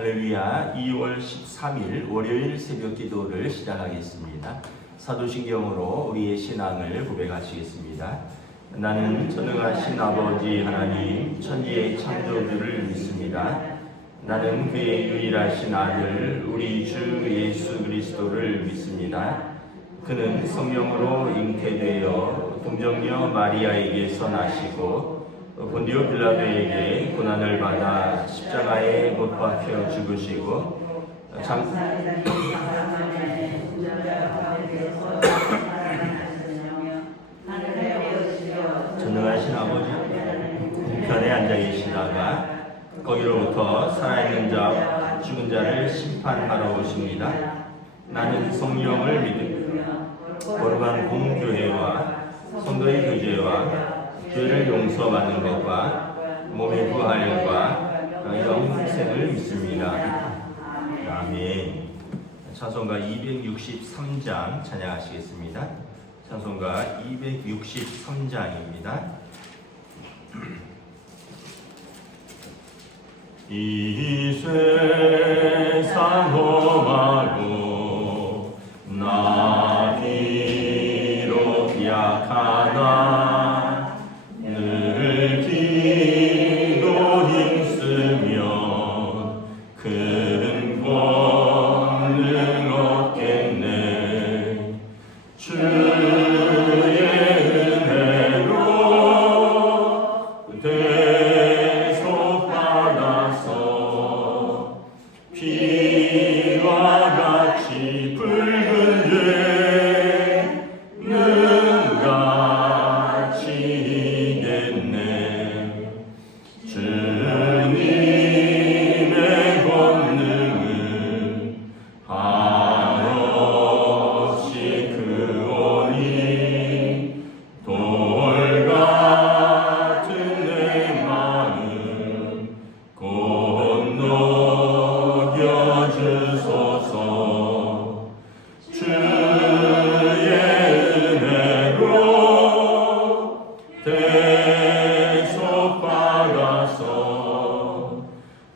할렐루야. 2월 13일 월요일 새벽 기도를 시작하겠습니다. 사도신경으로 우리의 신앙을 고백하시겠습니다. 나는 전능하신 아버지 하나님 천지의 창조주를 믿습니다. 나는 그의 유일하신 아들 우리 주 예수 그리스도를 믿습니다. 그는 성령으로 잉태되어 동정녀 마리아에게서 나시고 본디오 빌라도에게 고난을 받아 십자가에 못 박혀 죽으시고 전능하신 아버지 우편에 앉아 계시다가 거기로부터 살아있는 자 죽은 자를 심판하러 오십니다. 나는 성령을 믿으며 거룩한 공교회와 성도의 교제와 죄를 용서받는 것과 몸의 부활과 영생을 믿습니다. 아멘. 찬송가 263장 찬양하시겠습니다. 찬송가 263장입니다. 이 세상 험하고 나 비록 약하나 늘 기도 힘쓰면 큰 권능 얻겠네. 주의 은혜로 대속받아서 피와 같이 붉은 죄는 같이 이겠네. 주님의 권능은 한없이 크오니 돌 같은 내 마음 건너겨 주소서. 주의 은혜로 대속받아서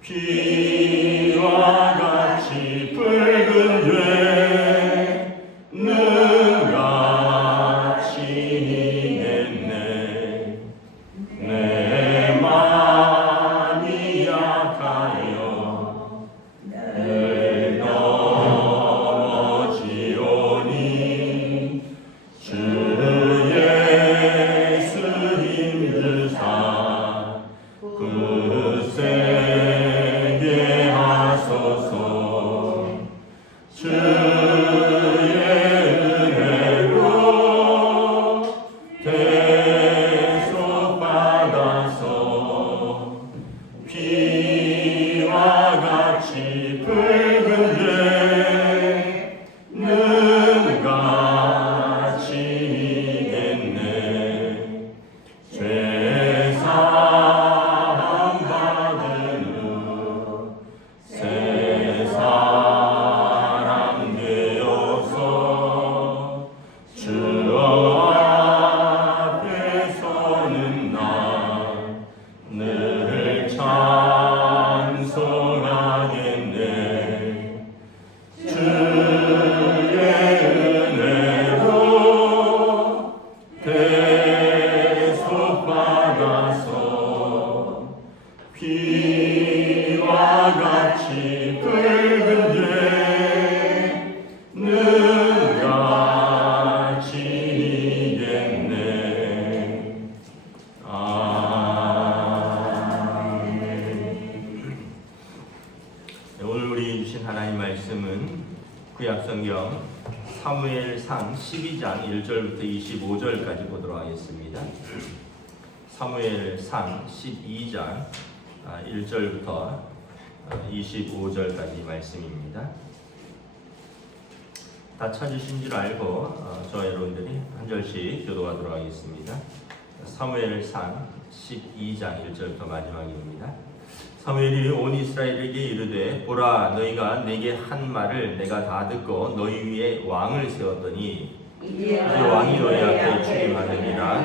피와 같이 붉은 죄는 같이 이겠네. 내 마음이 약하여 늘 넘어지오니 주 예수 힘주사 굳세게 하소서. 주의 은혜로 대속받아서 피와 같이 붉은 죄는 같이 이겠네. 죄사함 받은 후 새 사람 되어서 주 앞에 서는 날 늘 찬송하겠네. 주의 은혜로 대속받아서 피와 같이 붉은 죄는 같이 이겠네. 아멘. 오늘 우리 주신 하나님 말씀은 구약성경 사무엘상 12장 1절부터 25절까지 보도록 하겠습니다. 사무엘상 12장 1절부터 25절까지 말씀입니다. 다 찾으신 줄 알고 저 여러분들이 한 절씩 교도하도록 하겠습니다. 사무엘상 12장 1절부터 마지막입니다. 사무엘이 온 이스라엘에게 이르되 보라 너희가 내게 한 말을 내가 다 듣고 너희 위에 왕을 세웠더니 이제 왕이 너희 앞에 취임하느니라.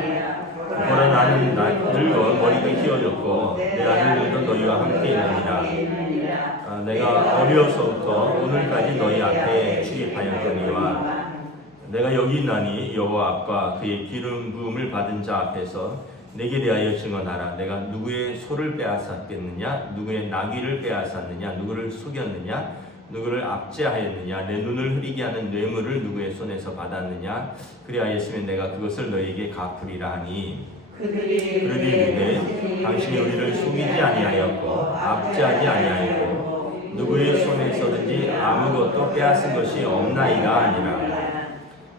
보라 나는 늙어 머리가 휘어졌고 내가 늙었던 너희와 함께 있느니라. 내가 어려서부터 오늘까지 너희 앞에 출입하였거니와 내가 여기 있나니 여호와 앞과 그의 기름 부음을 받은 자 앞에서 내게 대하여 증언하라. 내가 누구의 소를 빼앗았겠느냐, 누구의 나귀를 빼앗았느냐, 누구를 속였느냐, 누구를 압제하였느냐, 내 눈을 흐리게 하는 뇌물을 누구의 손에서 받았느냐, 그리하였으면 내가 그것을 너희에게 갚으리라 하니 그들이 이르되 당신이 우리를 속이지 아니하였고 압제하지 아니하였고 누구의 손에서든지 아무것도 빼앗은 것이 없나이다 아니라.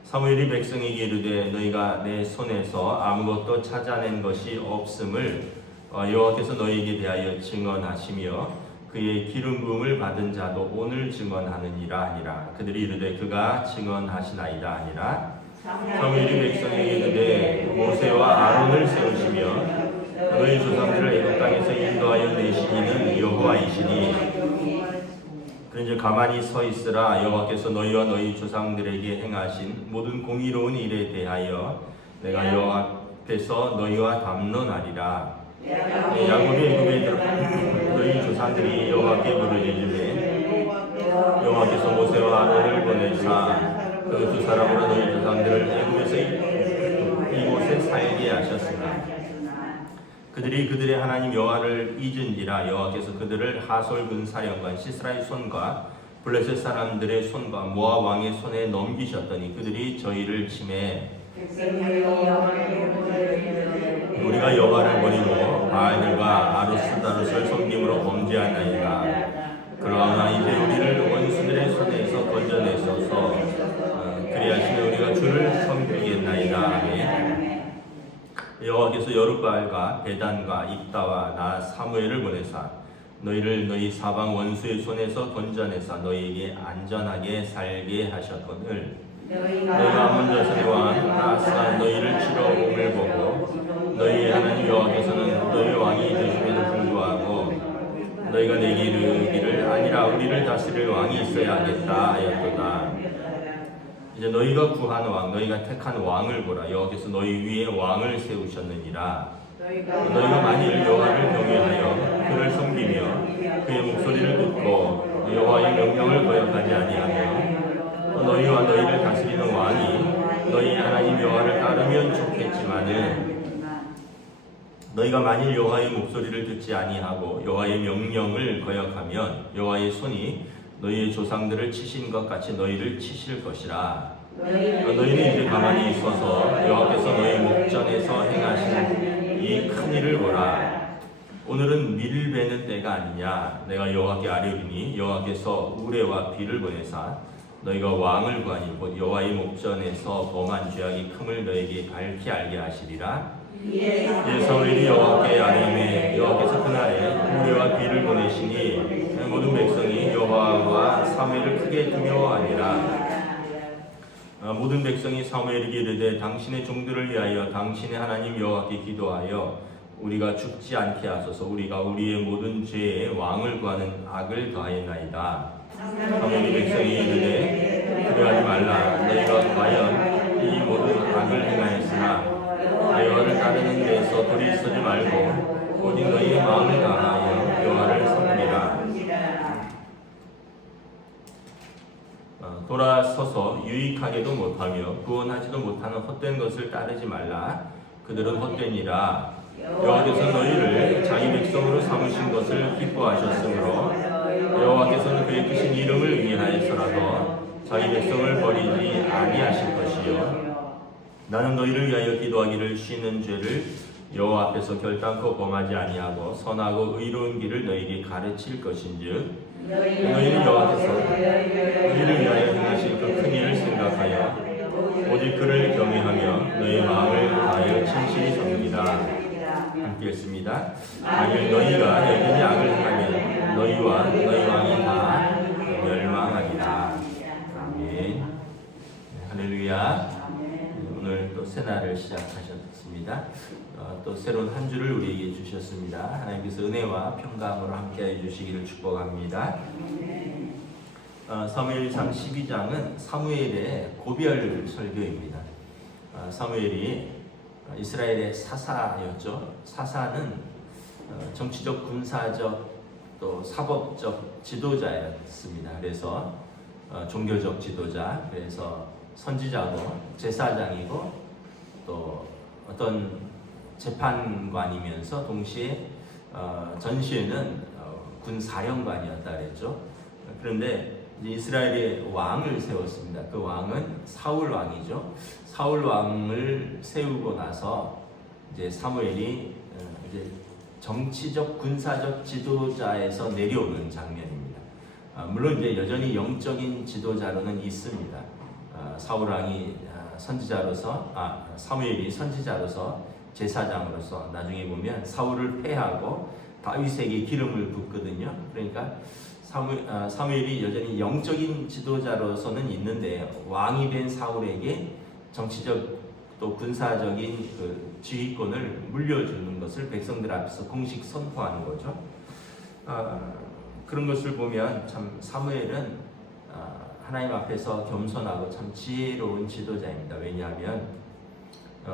사무엘이 백성에게 이르되 너희가 내 손에서 아무것도 찾아낸 것이 없음을 여호와께서 너희에게 대하여 증언하시며 그의 기름 부음을 받은 자도 오늘 증언하느니라 하니라. 그들이 이르되 그가 증언하시나이다 하니라. 사무엘이 백성에게 이르되 모세와 아론을 세우시며 너희 조상들을 애굽 땅에서 인도하여 내신 이는 여호와이시니 그런즉 가만히 서 있으라. 여호와께서 너희와 너희 조상들에게 행하신 모든 공의로운 일에 대하여 내가 여호와 앞에서 너희와 담론하리라. 야곱이 애굽에 들어 너희 조상들이 여호와께 부르짖으되 여호와께서 모세와 아론을 보내사 그 두 사람으로 너희 조상들을 애굽에서 이곳에 살게 하셨으나 그들이 그들의 하나님 여호와를 잊은지라. 여호와께서 그들을 하솔 군사령관 시스라의 손과 블레셋 사람들의 손과 모압 왕의 손에 넘기셨더니 그들이 저희를 치매 우리가 여호와를 버리고 바알들과 아루스다루스를 섬김으로 범죄하나이다. 그러나 이제 우리를 원수들의 손에서 건져내소서. 그리하시면 우리가 주를 섬기겠나이다. 아멘. 여호와께서 여룹바알과 베단과 입다와 나 사무엘을 보내사 너희를 너희 사방 원수의 손에서 건져내사 너희에게 안전하게 살게 하셨거늘 너희가 아몬 자손의 왕 나스가 너희를 치러 옴을 보고 너희의 하나님 여호와께서는 너희 왕이 되심에도 불구하고 너희가 내게 이르기를 아니라 우리를 다스릴 왕이 있어야 하겠다 하였도다. 이제 너희가 구한 왕, 너희가 택한 왕을 보라. 여호와께서 너희 위에 왕을 세우셨느니라. 너희가 만일 여호와를 경외하여 그를 섬기며 그의 목소리를 듣고 여호와의 명령을 거역하지 아니하며 너희와 너희를 다스리는 왕이 너희 하나님 여호와를 따르면 좋겠지만은 너희가 만일 여호와의 목소리를 듣지 아니하고 여호와의 명령을 거역하면 여호와의 손이 너희의 조상들을 치신 것 같이 너희를 치실 것이라. 너희는 이제 가만히 있어서 여호와께서 너희 목전에서 행하시는 이 큰 일을 보라. 오늘은 밀을 베는 때가 아니냐. 내가 여호와께 아뢰리니 여호와께서 우레와 비를 보내사 너희가 왕을 구하니 곧 여호와의 목전에서 범한 죄악이 큼을 너희에게 밝히 알게 하시리라. 사무엘이 여호와께 아뢰매 여호와께서 그날에 우레와 비를 보내시니 모든 백성이 여호와와 사무엘을 크게 두려워하니라. 모든 백성이 사무엘에게 이르되 당신의 종들을 위하여 당신의 하나님 여호와께 기도하여 우리가 죽지 않게 하소서. 우리가 우리의 모든 죄에 왕을 구하는 악을 더하였나이다. 사무엘이 백성이 이르되 그러하지 말라. 너희가 과연 이 모든 악을 행하였으나 여호와를 따르는 데에서 돌이 서지 말고 오직 너희의 마음을 다하여 여호와를 섬기라. 돌아서서 유익하게도 못하며 구원하지도 못하는 헛된 것을 따르지 말라. 그들은 헛되니라. 여호와께서 너희를 자기 백성으로 삼으신 것을 기뻐하셨으므로 여호와께서는 그의 크신 이름을 위하여서라도 자기 백성을 버리지 아니하실 것이요 나는 너희를 위하여 기도하기를 쉬는 죄를 여호와 앞에서 결단코 범하지 아니하고 선하고 의로운 길을 너희에게 가르칠 것인즉 너희는 여호와께서 너희를 위하여 행하신 그 큰 일을 생각하여 오직 그를 경외하며 너희 마음을 다하여 진실히 섬기라. 함께 읽습니다. 만일 너희가 여전히 악을 행하면 너희와 너희 왕이 다 멸망하리라. 아멘. 할렐루야. 오늘 또 새날을 시작하셨습니다. 또 새로운 한 주를 우리에게 주셨습니다. 하나님께서 은혜와 평강으로 함께해 주시기를 축복합니다. 사무엘상 12장은 사무엘의 고별 설교입니다. 사무엘이 이스라엘의 사사였죠. 사사는 정치적, 군사적 또 사법적 지도자였습니다. 그래서 종교적 지도자, 그래서 선지자고 제사장이고 또 어떤 재판관이면서 동시에 전시에는 군사령관이었다 그랬죠. 그런데 이스라엘의 왕을 세웠습니다. 그 왕은 사울 왕이죠. 사울 왕을 세우고 나서 이제 사무엘이 이제 정치적 군사적 지도자에서 내려오는 장면입니다. 물론 이제 여전히 영적인 지도자로는 있습니다. 사울 왕이 선지자로서, 사무엘이 선지자로서 제사장으로서 나중에 보면 사울을 패하고 다윗에게 기름을 붓거든요. 그러니까 사무엘이 여전히 영적인 지도자로서는 있는데 왕이 된 사울에게 정치적 또 군사적인 그 지휘권을 물려주는 것을 백성들 앞에서 공식 선포하는 거죠. 그런 것을 보면 참 사무엘은 하나님 앞에서 겸손하고 참 지혜로운 지도자입니다. 왜냐하면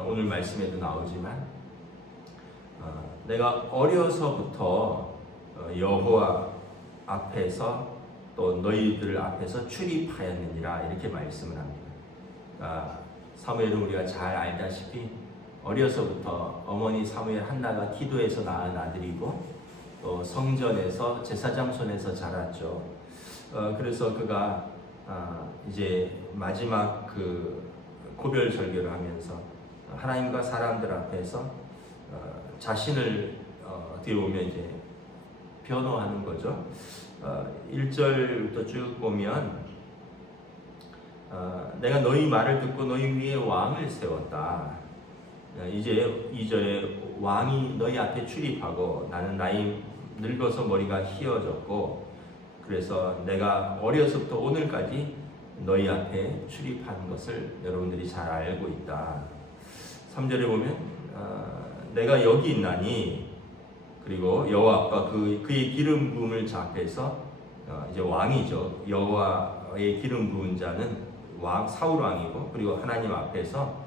오늘 말씀에도 나오지만 내가 어려서부터 여호와 앞에서 또 너희들 앞에서 출입하였느니라 이렇게 말씀을 합니다. 사무엘은 우리가 잘 알다시피 어려서부터 어머니 사무엘 한나가 기도해서 낳은 아들이고 또 성전에서 제사장 손에서 자랐죠. 그래서 그가 이제 마지막 그 고별 절개를 하면서 하나님과 사람들 앞에서 자신을 어떻게 보면 이제 변호하는 거죠. 1절부터 쭉 보면 내가 너희 말을 듣고 너희 위에 왕을 세웠다. 이제 2절에 왕이 너희 앞에 출입하고 나는 나이 늙어서 머리가 휘어졌고 그래서 내가 어려서부터 오늘까지 너희 앞에 출입한 것을 여러분들이 잘 알고 있다. 3절에 보면 내가 여기 있나니 그리고 여호와 앞과 그의 기름 부음을 잡해서 이제 왕이죠. 여호와의 기름 부은 자는 사울 왕이고 그리고 하나님 앞에서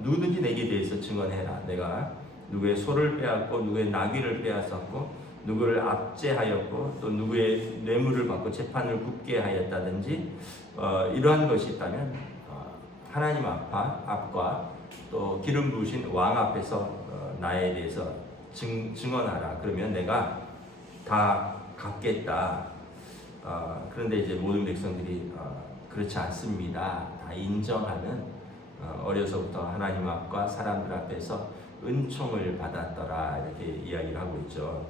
누구든지 내게 대해서 증언해라. 내가 누구의 소를 빼앗고 누구의 나귀를 빼앗았고 누구를 압제하였고 또 누구의 뇌물을 받고 재판을 굽게 하였다든지 이러한 것이 있다면 하나님 앞과 또 기름 부으신 왕 앞에서 나에 대해서 증언하라. 그러면 내가 다 갚겠다. 그런데 이제 모든 백성들이 그렇지 않습니다. 다 인정하는 어려서부터 하나님 앞과 사람들 앞에서 은총을 받았더라 이렇게 이야기를 하고 있죠.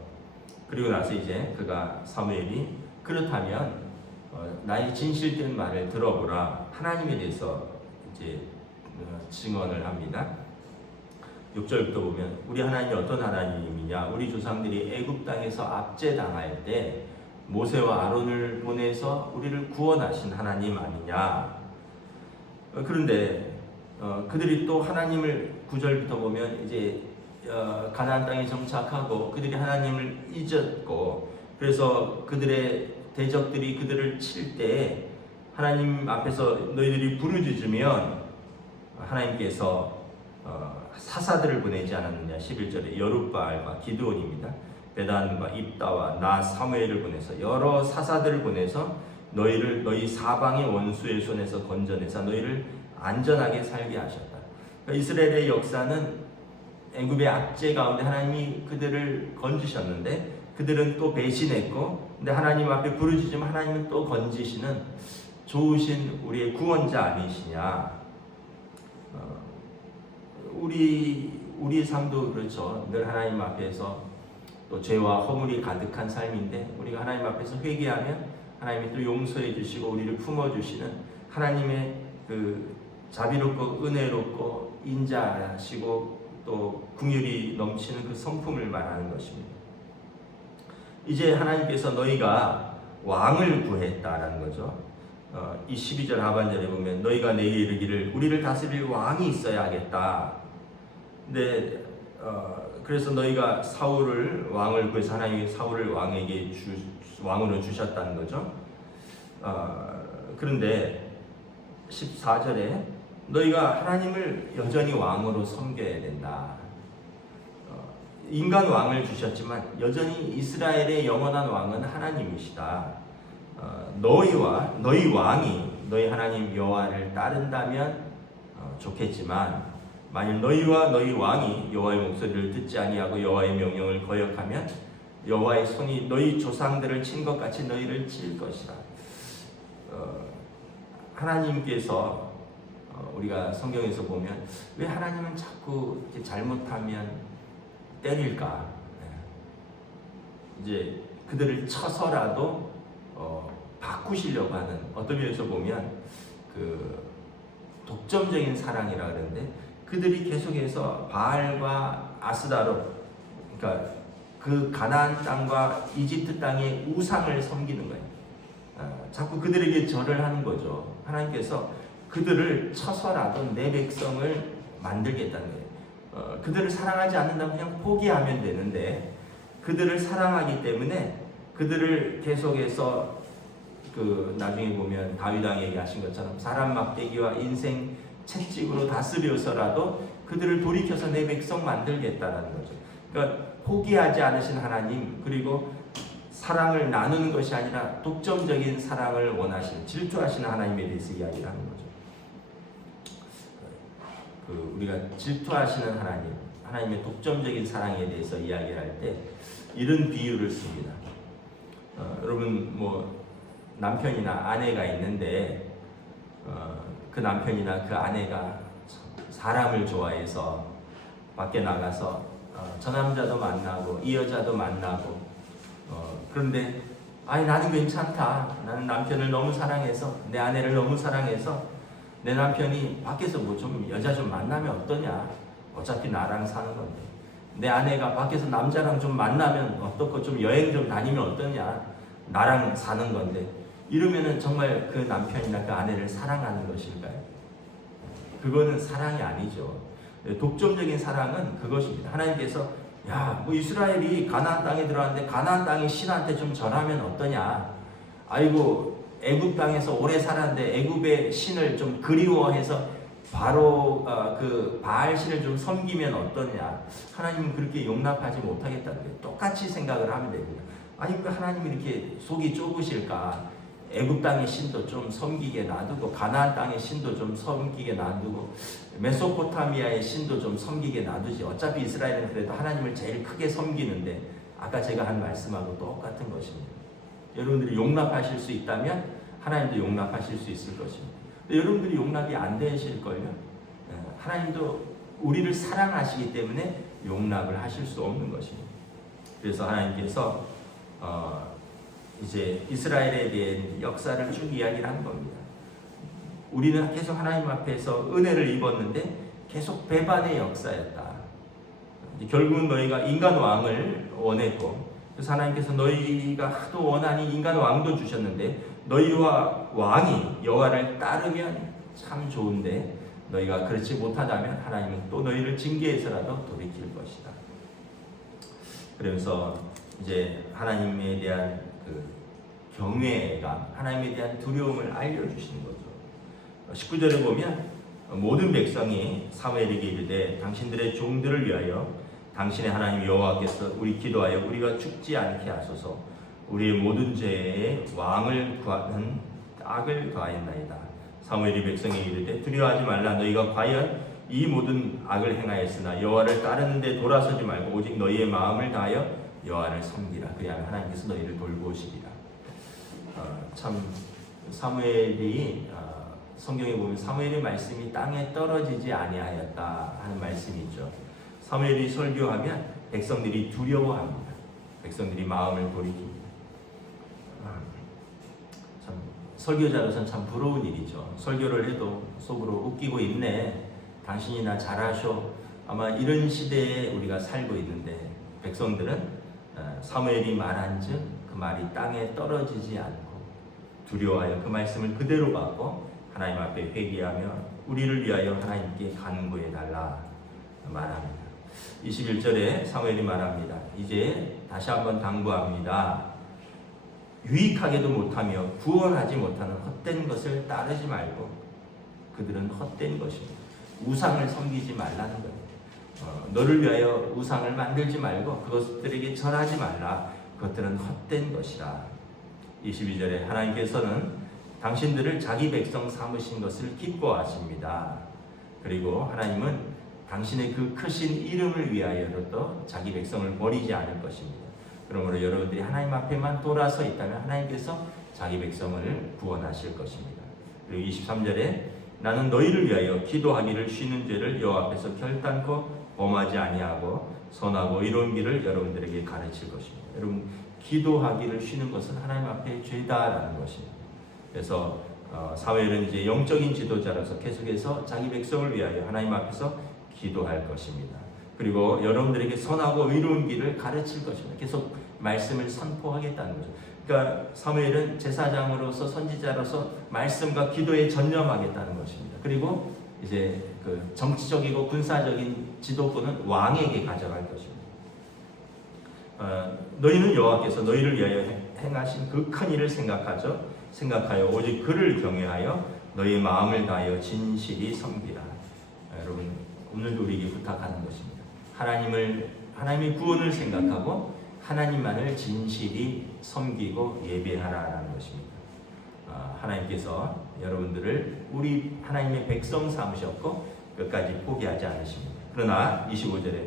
그리고 나서 이제 사무엘이 그렇다면 나의 진실된 말을 들어보라. 하나님에 대해서 이제 증언을 합니다. 6절부터 보면 우리 하나님이 어떤 하나님이냐? 우리 조상들이 애굽 땅에서 압제당할 때 모세와 아론을 보내서 우리를 구원하신 하나님 아니냐? 그런데 그들이 또 하나님을 9절부터 보면 이제 가나안 땅에 정착하고 그들이 하나님을 잊었고 그래서 그들의 대적들이 그들을 칠 때 하나님 앞에서 너희들이 부르짖으면 하나님께서 사사들을 보내지 않았느냐. 11절에 여룻바알과 기드온입니다. 베단과 입다와 나 사무엘을 보내서 여러 사사들을 보내서 너희 사방의 원수의 손에서 건져내사 너희를 안전하게 살게 하셨다. 그러니까 이스라엘의 역사는 애굽의 압제 가운데 하나님이 그들을 건지셨는데 그들은 또 배신했고 근데 하나님 앞에 부르짖으면 하나님은 또 건지시는 좋으신 우리의 구원자 아니시냐. 우리 삶도 그렇죠. 늘 하나님 앞에서 또 죄와 허물이 가득한 삶인데 우리가 하나님 앞에서 회개하면 하나님이 또 용서해 주시고 우리를 품어 주시는 하나님의 그 자비롭고 은혜롭고 인자하시고 또 긍휼이 넘치는 그 성품을 말하는 것입니다. 이제 하나님께서 너희가 왕을 구했다라는 거죠. 이 12절 하반절에 보면 너희가 내게 이르기를 우리를 다스릴 왕이 있어야 하겠다. 근데 그래서 너희가 사울을 왕을 구해서 하나님이 사울을 왕에게 왕으로 주셨다는 거죠. 그런데 14절에 너희가 하나님을 여전히 왕으로 섬겨야 된다. 인간 왕을 주셨지만 여전히 이스라엘의 영원한 왕은 하나님이시다. 너희 왕이 너희 하나님 여호와를 따른다면 좋겠지만 만일 너희와 너희 왕이 여호와의 목소리를 듣지 아니하고 여호와의 명령을 거역하면 여호와의 손이 너희 조상들을 친 것 같이 너희를 칠 것이다. 하나님께서 우리가 성경에서 보면 왜 하나님은 자꾸 이렇게 잘못하면 때릴까? 이제 그들을 쳐서라도 바꾸시려고 하는, 어떤 면에서 보면 그 독점적인 사랑이라 그러는데, 그들이 계속해서 바알과 아스다로, 그러니까 그 가나안 땅과 이집트 땅의 우상을 섬기는 거예요. 자꾸 그들에게 절을 하는 거죠. 하나님께서 그들을 쳐서라도 내 백성을 만들겠다는 거예요. 그들을 사랑하지 않는다면 그냥 포기하면 되는데, 그들을 사랑하기 때문에 그들을 계속해서 나중에 보면 다윗 왕이 얘기하신 것처럼 사람 막대기와 인생 채찍으로 다스려서라도 그들을 돌이켜서 내 백성 만들겠다라는 거죠. 그러니까 포기하지 않으신 하나님, 그리고 사랑을 나누는 것이 아니라 독점적인 사랑을 원하시는, 질투하시는 하나님에 대해서 이야기를 하는 거죠. 우리가 질투하시는 하나님, 하나님의 독점적인 사랑에 대해서 이야기를 할 때 이런 비유를 씁니다. 여러분 남편이나 아내가 있는데 그 남편이나 그 아내가 사람을 좋아해서 밖에 나가서 저 남자도 만나고 이 여자도 만나고 그런데 나는 괜찮다. 나는 남편을 너무 사랑해서, 내 아내를 너무 사랑해서 내 남편이 밖에서 좀 여자 좀 만나면 어떠냐? 어차피 나랑 사는 건데. 내 아내가 밖에서 남자랑 좀 만나면 어떻고, 좀 여행 좀 다니면 어떠냐? 나랑 사는 건데. 이러면은 정말 그 남편이나 그 아내를 사랑하는 것일까요? 그거는 사랑이 아니죠. 독점적인 사랑은 그것입니다. 하나님께서 이스라엘이 가나안 땅에 들어왔는데 가나안 땅의 신한테 좀 절하면 어떠냐? 아이고, 애굽 땅에서 오래 살았는데 애굽의 신을 좀 그리워해서 바로 그 바알 신을 좀 섬기면 어떠냐? 하나님은 그렇게 용납하지 못하겠다는 거예요. 똑같이 생각을 하면 됩니다. 아니, 그 하나님이 이렇게 속이 좁으실까? 애굽 땅의 신도 좀 섬기게 놔두고, 가나안 땅의 신도 좀 섬기게 놔두고, 메소포타미아의 신도 좀 섬기게 놔두지. 어차피 이스라엘은 그래도 하나님을 제일 크게 섬기는데, 아까 제가 한 말씀하고 똑같은 것입니다. 여러분들이 용납하실 수 있다면 하나님도 용납하실 수 있을 것입니다. 여러분들이 용납이 안 되실걸요? 하나님도 우리를 사랑하시기 때문에 용납을 하실 수 없는 것입니다. 그래서 하나님께서 이제 이스라엘에 대한 역사를 쭉 이야기를 한 겁니다. 우리는 계속 하나님 앞에서 은혜를 입었는데 계속 배반의 역사였다. 결국은 너희가 인간 왕을 원했고, 그래서 하나님께서 너희가 하도 원하니 인간 왕도 주셨는데, 너희와 왕이 여호와를 따르면 참 좋은데 너희가 그렇지 못하다면 하나님은 또 너희를 징계해서라도 돌이킬 것이다. 그러면서 이제 하나님에 대한 경외감, 하나님에 대한 두려움을 알려주시는 거죠. 19절에 보면 모든 백성이 사무엘에게 이르되 당신들의 종들을 위하여 당신의 하나님 여호와께서 우리 기도하여 우리가 죽지 않게 하소서. 우리의 모든 죄에 왕을 구하는 악을 가하였나이다. 사무엘이 백성에게 이르되 두려워하지 말라. 너희가 과연 이 모든 악을 행하였으나 여호와를 따르는데 돌아서지 말고 오직 너희의 마음을 다하여 여호와를 섬기라. 그리하면 하나님께서 너희를 돌보시리라. 참 사무엘이 성경에 보면 사무엘의 말씀이 땅에 떨어지지 아니하였다 하는 말씀이 있죠. 사무엘이 설교하면 백성들이 두려워합니다. 백성들이 마음을 돌이킵니다. 참 설교자로서는 참 부러운 일이죠. 설교를 해도 속으로 웃기고 있네. 당신이나 잘하셔. 아마 이런 시대에 우리가 살고 있는데, 백성들은 사무엘이 말한즉 그 말이 땅에 떨어지지 않고 두려워하여 그 말씀을 그대로 받고 하나님 앞에 회개하며 우리를 위하여 하나님께 간구해 달라 말합니다. 21절에 사무엘이 말합니다. 이제 다시 한번 당부합니다. 유익하게도 못하며 구원하지 못하는 헛된 것을 따르지 말고, 그들은 헛된 것입니다. 우상을 섬기지 말라는 거예요. 너를 위하여 우상을 만들지 말고 그것들에게 절하지 말라. 그것들은 헛된 것이라. 22절에 하나님께서는 당신들을 자기 백성 삼으신 것을 기뻐하십니다. 그리고 하나님은 당신의 그 크신 이름을 위하여도 자기 백성을 버리지 않을 것입니다. 그러므로 여러분들이 하나님 앞에만 돌아서 있다면 하나님께서 자기 백성을 구원하실 것입니다. 그리고 23절에 나는 너희를 위하여 기도하기를 쉬는 죄를 여호와 앞에서 결단코 범하지 아니하고 선하고 의로운 길을 여러분들에게 가르칠 것입니다. 여러분, 기도하기를 쉬는 것은 하나님 앞에 죄다라는 것입니다. 그래서 사무엘은 이제 영적인 지도자로서 계속해서 자기 백성을 위하여 하나님 앞에서 기도할 것입니다. 그리고 여러분들에게 선하고 의로운 길을 가르칠 것입니다. 계속 말씀을 선포하겠다는 거죠. 그러니까 사무엘은 제사장으로서 선지자로서 말씀과 기도에 전념하겠다는 것입니다. 그리고 이제 그 정치적이고 군사적인 지도권은 왕에게 가져갈 것입니다. 너희는 여호와께서 너희를 위하여 행하신 그 큰 일을 생각하여 오직 그를 경외하여 너희의 마음을 다하여 진실이 섬기라. 여러분, 오늘도 우리에게 부탁하는 것입니다. 하나님의 구원을 생각하고 하나님만을 진실이 섬기고 예배하라라는 것입니다. 하나님께서 여러분들을 우리 하나님의 백성 삼으셨고 끝까지 포기하지 않으십니다. 그러나 25절에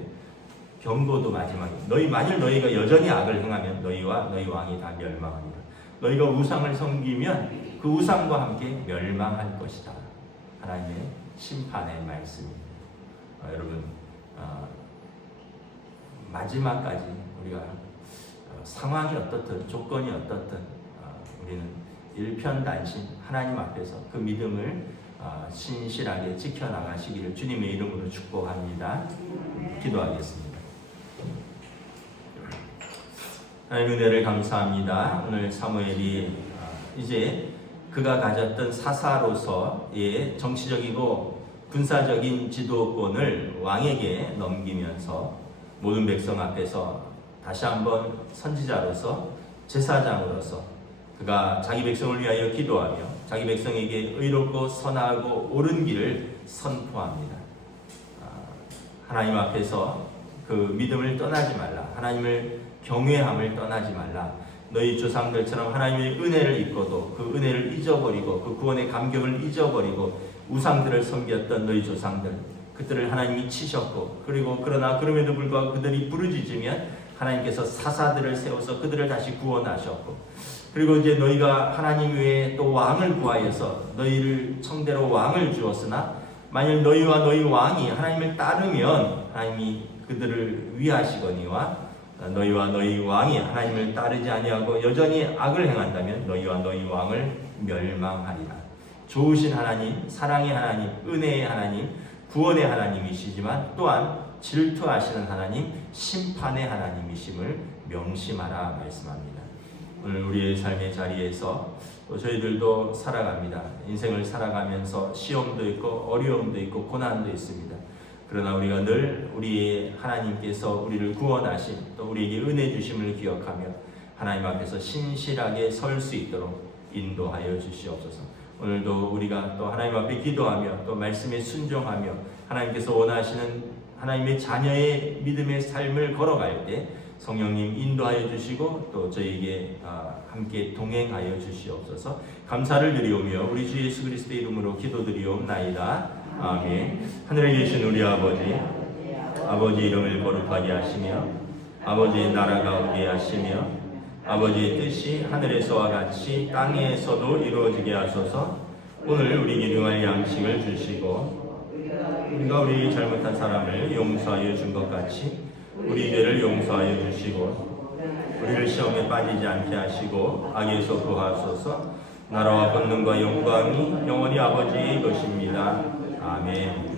경고도 마지막에 만일 너희가 여전히 악을 행하면 너희와 너희 왕이 다 멸망하리라. 너희가 우상을 섬기면 그 우상과 함께 멸망할 것이다. 하나님의 심판의 말씀입니다. 여러분, 마지막까지 우리가 상황이 어떻든 조건이 어떻든 우리는 일편단심 하나님 앞에서 그 믿음을 신실하게 지켜나가시기를 주님의 이름으로 축복합니다. 기도하겠습니다. 하나님의 은혜를 감사합니다. 오늘 사무엘이 이제 그가 가졌던 사사로서의 정치적이고 군사적인 지도권을 왕에게 넘기면서 모든 백성 앞에서 다시 한번 선지자로서 제사장으로서 그가 자기 백성을 위하여 기도하며 자기 백성에게 의롭고 선하고 옳은 길을 선포합니다. 하나님 앞에서 그 믿음을 떠나지 말라. 하나님을 경외함을 떠나지 말라. 너희 조상들처럼 하나님의 은혜를 잊고도 그 은혜를 잊어버리고 그 구원의 감격을 잊어버리고 우상들을 섬겼던 너희 조상들, 그들을 하나님이 치셨고, 그러나 그럼에도 불구하고 그들이 부르짖으면 하나님께서 사사들을 세워서 그들을 다시 구원하셨고, 그리고 이제 너희가 하나님 외에 또 왕을 구하여서 너희를 청대로 왕을 주었으나 만일 너희와 너희 왕이 하나님을 따르면 하나님이 그들을 위하시거니와 너희와 너희 왕이 하나님을 따르지 아니하고 여전히 악을 행한다면 너희와 너희 왕을 멸망하리라. 좋으신 하나님, 사랑의 하나님, 은혜의 하나님, 구원의 하나님이시지만 또한 질투하시는 하나님, 심판의 하나님이심을 명심하라 말씀합니다. 오늘 우리의 삶의 자리에서 또 저희들도 살아갑니다. 인생을 살아가면서 시험도 있고 어려움도 있고 고난도 있습니다. 그러나 우리가 늘 우리의 하나님께서 우리를 구원하신 또 우리에게 은혜 주심을 기억하며 하나님 앞에서 신실하게 설 수 있도록 인도하여 주시옵소서. 오늘도 우리가 또 하나님 앞에 기도하며 또 말씀에 순종하며 하나님께서 원하시는 하나님의 자녀의 믿음의 삶을 걸어갈 때 성령님 인도하여 주시고 또 저희에게 함께 동행하여 주시옵소서. 감사를 드리오며 우리 주 예수 그리스도의 이름으로 기도드리옵나이다. 아멘. 하늘에 계신 우리 아버지 이름을 거룩하게 하시며 아버지의 나라가 오게 하시며 아버지의 뜻이 하늘에서와 같이 땅에서도 이루어지게 하소서. 오늘 우리에게 일용할 양식을 주시고 우리가 우리 잘못한 사람을 용서하여 준 것 같이 우리 죄를 용서하여 주시고 우리를 시험에 빠지지 않게 하시고 악에서 구하소서. 나라와 권능과 영광이 영원히 아버지의 것입니다. 아멘.